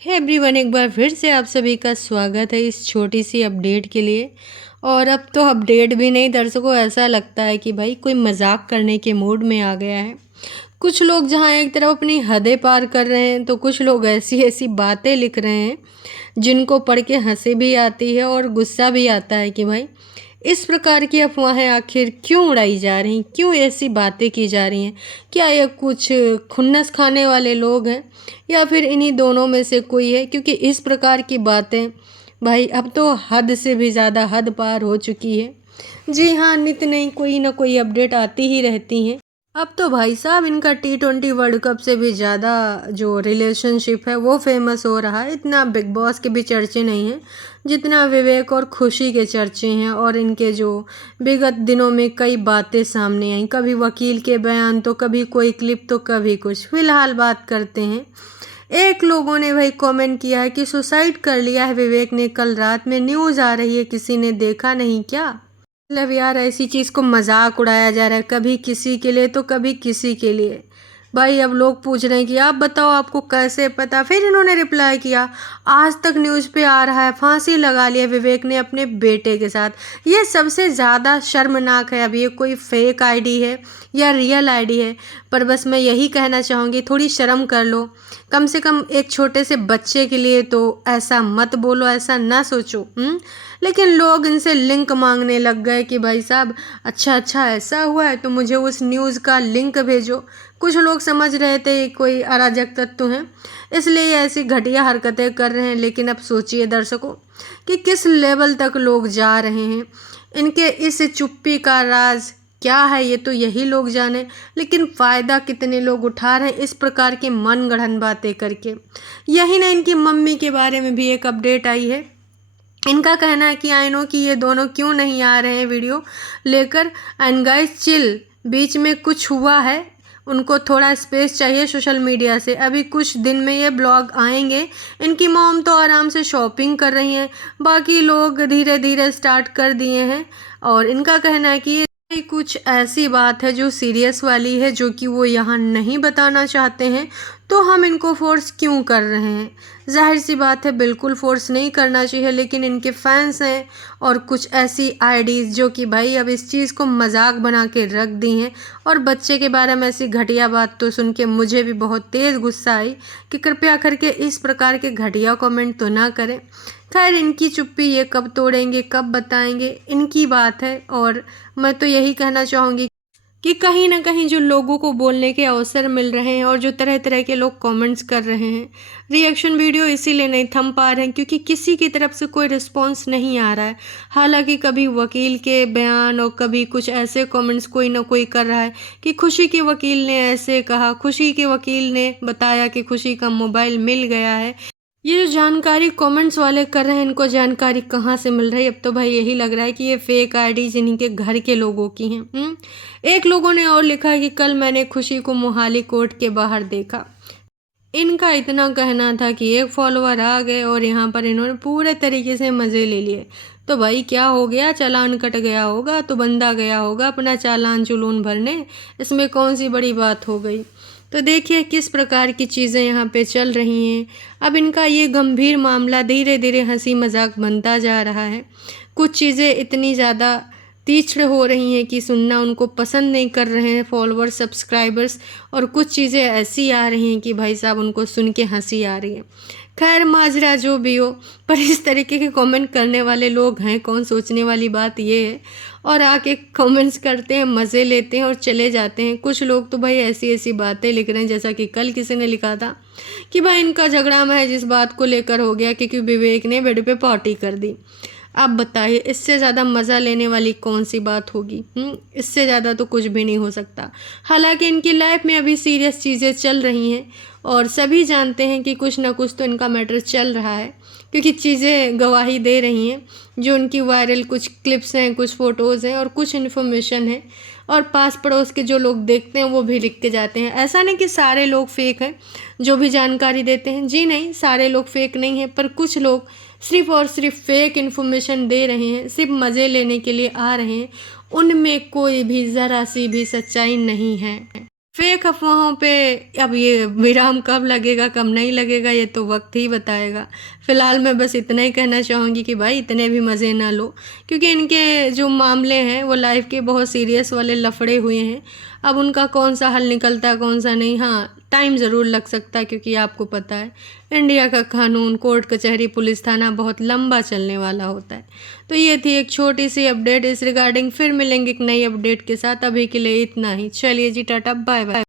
Hey everyone, एक बार फिर से आप सभी का स्वागत है इस छोटी सी अपडेट के लिए। और अब तो अपडेट भी नहीं, दर्शकों ऐसा लगता है कि भाई कोई मजाक करने के मूड में आ गया है। कुछ लोग जहाँ एक तरफ अपनी हदें पार कर रहे हैं, तो कुछ लोग ऐसी ऐसी बातें लिख रहे हैं जिनको पढ़ के हंसी भी आती है और गुस्सा भी आता है कि भाई इस प्रकार की अफवाहें आखिर क्यों उड़ाई जा रही, क्यों ऐसी बातें की जा रही हैं। क्या ये कुछ खुन्नस खाने वाले लोग हैं या फिर इन्हीं दोनों में से कोई है? क्योंकि इस प्रकार की बातें भाई अब तो हद से भी ज़्यादा हद पार हो चुकी है। जी हाँ, नित नई कोई ना कोई अपडेट आती ही रहती हैं। अब तो भाई साहब इनका T20 वर्ल्ड कप से भी ज़्यादा जो रिलेशनशिप है वो फेमस हो रहा है। इतना बिग बॉस के भी चर्चे नहीं हैं जितना विवेक और खुशी के चर्चे हैं। और इनके जो विगत दिनों में कई बातें सामने आई, कभी वकील के बयान तो कभी कोई क्लिप तो कभी कुछ। फिलहाल बात करते हैं, एक लोगों ने भाई कमेंट किया है कि सुसाइड कर लिया है विवेक ने, कल रात में न्यूज़ आ रही है, किसी ने देखा नहीं क्या? मतलब यार ऐसी चीज़ को मजाक उड़ाया जा रहा है, कभी किसी के लिए तो कभी किसी के लिए। भाई अब लोग पूछ रहे हैं कि आप बताओ आपको कैसे पता। फिर इन्होंने रिप्लाई किया, आज तक न्यूज़ पे आ रहा है फांसी लगा लिया विवेक ने अपने बेटे के साथ। ये सबसे ज़्यादा शर्मनाक है। अब ये कोई फेक आईडी है या रियल आईडी है, पर बस मैं यही कहना चाहूँगी थोड़ी शर्म कर लो। कम से कम एक छोटे से बच्चे के लिए तो ऐसा मत बोलो, ऐसा ना सोचो। लेकिन लोग इनसे लिंक मांगने लग गए कि भाई साहब अच्छा ऐसा हुआ है तो मुझे उस न्यूज़ का लिंक भेजो। कुछ लोग समझ रहे थे कोई अराजक तत्व हैं, इसलिए ऐसी घटिया हरकतें कर रहे हैं। लेकिन अब सोचिए दर्शकों कि किस लेवल तक लोग जा रहे हैं। इनके इस चुप्पी का राज क्या है ये तो यही लोग जाने, लेकिन फ़ायदा कितने लोग उठा रहे हैं इस प्रकार की मनगढ़ंत बातें करके। यही ना, इनकी मम्मी के बारे में भी एक अपडेट आई है। इनका कहना है कि आई नो कि ये दोनों क्यों नहीं आ रहे हैं वीडियो लेकर, एंड गाइस चिल, बीच में कुछ हुआ है, उनको थोड़ा स्पेस चाहिए सोशल मीडिया से। अभी कुछ दिन में ये ब्लॉग आएंगे। इनकी मॉम तो आराम से शॉपिंग कर रही हैं, बाकी लोग धीरे धीरे स्टार्ट कर दिए हैं। और इनका कहना है कि ये कुछ ऐसी बात है जो सीरियस वाली है, जो कि वो यहाँ नहीं बताना चाहते हैं, तो हम इनको फोर्स क्यों कर रहे हैं? जाहिर सी बात है बिल्कुल फोर्स नहीं करना चाहिए, लेकिन इनके फैंस हैं और कुछ ऐसी आईडीज़ जो कि भाई अब इस चीज़ को मजाक बना के रख दी हैं। और बच्चे के बारे में ऐसी घटिया बात तो सुन के मुझे भी बहुत तेज़ गुस्सा आई कि कृपया करके इस प्रकार के घटिया कमेंट तो ना करें। खैर इनकी चुप्पी ये कब तोड़ेंगे, कब बताएंगे, इनकी बात है। और मैं तो यही कहना चाहूँगी कि कहीं ना कहीं जो लोगों को बोलने के अवसर मिल रहे हैं और जो तरह तरह के लोग कमेंट्स कर रहे हैं, रिएक्शन वीडियो इसीलिए नहीं थम पा रहे हैं क्योंकि किसी की तरफ से कोई रिस्पांस नहीं आ रहा है। हालांकि कभी वकील के बयान और कभी कुछ ऐसे कमेंट्स कोई ना कोई कर रहा है कि खुशी के वकील ने ऐसे कहा, खुशी के वकील ने बताया कि खुशी का मोबाइल मिल गया है। ये जो जानकारी कमेंट्स वाले कर रहे हैं, इनको जानकारी कहाँ से मिल रही है? अब तो भाई यही लग रहा है कि ये फेक आईडीज इन्हीं के घर के लोगों की हैं। एक लोगों ने और लिखा है कि कल मैंने खुशी को मोहाली कोर्ट के बाहर देखा। इनका इतना कहना था कि एक फॉलोअर आ गए और यहाँ पर इन्होंने पूरे तरीके से मज़े ले लिए। तो भाई क्या हो गया, चालान कट गया होगा तो बंदा गया होगा अपना चालान चुलून भरने, इसमें कौन सी बड़ी बात हो गई? तो देखिए किस प्रकार की चीज़ें यहाँ पे चल रही हैं। अब इनका ये गंभीर मामला धीरे धीरे हंसी मजाक बनता जा रहा है। कुछ चीज़ें इतनी ज़्यादा तीक्ष्ण हो रही हैं कि सुनना उनको पसंद नहीं कर रहे हैं फॉलोअर्स, सब्सक्राइबर्स, और कुछ चीज़ें ऐसी आ रही हैं कि भाई साहब उनको सुन के हंसी आ रही है। खैर माजरा जो भी हो, पर इस तरीके के कमेंट करने वाले लोग हैं कौन, सोचने वाली बात ये है। और आके कमेंट्स करते हैं, मज़े लेते हैं और चले जाते हैं। कुछ लोग तो भाई ऐसी ऐसी बातें लिख रहे हैं, जैसा कि कल किसी ने लिखा था कि भाई इनका झगड़ा महज इस बात को लेकर हो गया क्योंकि विवेक ने बेड पे पार्टी कर दी। आप बताइए इससे ज़्यादा मज़ा लेने वाली कौन सी बात होगी? इससे ज़्यादा तो कुछ भी नहीं हो सकता। हालांकि इनकी लाइफ में अभी सीरियस चीज़ें चल रही हैं और सभी जानते हैं कि कुछ ना कुछ तो इनका मैटर चल रहा है, क्योंकि चीज़ें गवाही दे रही हैं। जो उनकी वायरल कुछ क्लिप्स हैं, कुछ फ़ोटोज़ हैं और कुछ इन्फॉर्मेशन है, और पास पड़ोस के जो लोग देखते हैं वो भी लिख के जाते हैं। ऐसा नहीं कि सारे लोग फेक हैं जो भी जानकारी देते हैं, जी नहीं, सारे लोग फेक नहीं हैं, पर कुछ लोग सिर्फ और सिर्फ फेक इन्फॉर्मेशन दे रहे हैं, सिर्फ मज़े लेने के लिए आ रहे हैं। उनमें कोई भी ज़रा सी भी सच्चाई नहीं है। फेक अफ़वाहों पे अब ये विराम कब लगेगा, कब नहीं लगेगा, ये तो वक्त ही बताएगा। फ़िलहाल मैं बस इतना ही कहना चाहूँगी कि भाई इतने भी मज़े ना लो, क्योंकि इनके जो मामले हैं वो लाइफ के बहुत सीरियस वाले लफड़े हुए हैं। अब उनका कौन सा हल निकलता है, कौन सा नहीं, हाँ टाइम ज़रूर लग सकता है, क्योंकि आपको पता है इंडिया का कानून, कोर्ट कचहरी, पुलिस थाना बहुत लंबा चलने वाला होता है। तो ये थी एक छोटी सी अपडेट इस रिगार्डिंग। फिर मिलेंगे एक नई अपडेट के साथ, अभी के लिए इतना ही। चलिए जी, टाटा बाय बाय।